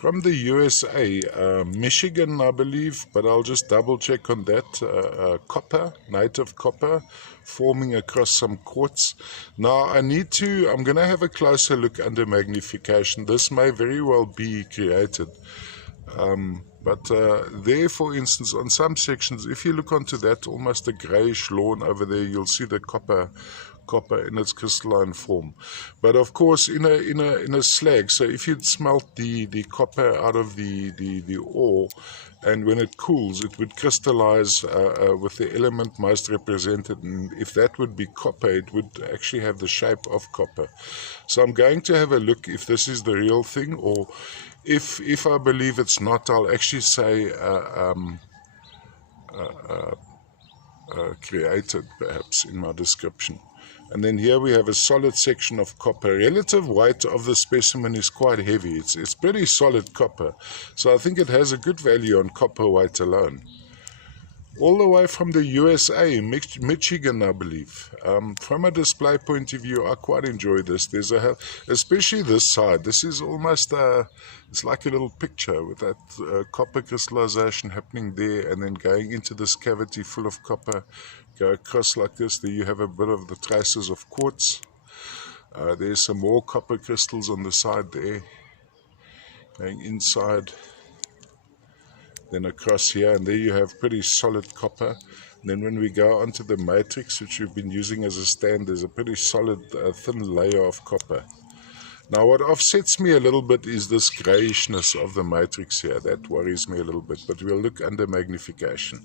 From the USA, Michigan, I believe, but I'll just double check on that. Copper, native copper, forming across some quartz. Now I'm going to have a closer look under magnification. This may very well be created. But there, for instance, on some sections, if you look onto that, almost a greyish lawn over there, you'll see the copper in its crystalline form. But of course, in a slag, so if you'd smelt the copper out of the ore, and when it cools, it would crystallize with the element most represented, and if that would be copper, it would actually have the shape of copper. So I'm going to have a look if this is the real thing, or if I believe it's not, I'll actually say created, perhaps, in my description. And then here we have a solid section of copper. Relative weight of the specimen is quite heavy. It's pretty solid copper. So I think it has a good value on copper weight alone. All the way from the USA, Michigan, I believe. From a display point of view, I quite enjoy this. There's especially this side. This is almost it's like a little picture with that copper crystallization happening there, and then going into this cavity full of copper. Go across like this. There you have a bit of the traces of quartz. There's some more copper crystals on the side there. Going inside. Then across here, and there you have pretty solid copper. And then when we go onto the matrix, which we've been using as a stand, there's a pretty solid thin layer of copper. Now what offsets me a little bit is this greyishness of the matrix here. That worries me a little bit, but we'll look under magnification.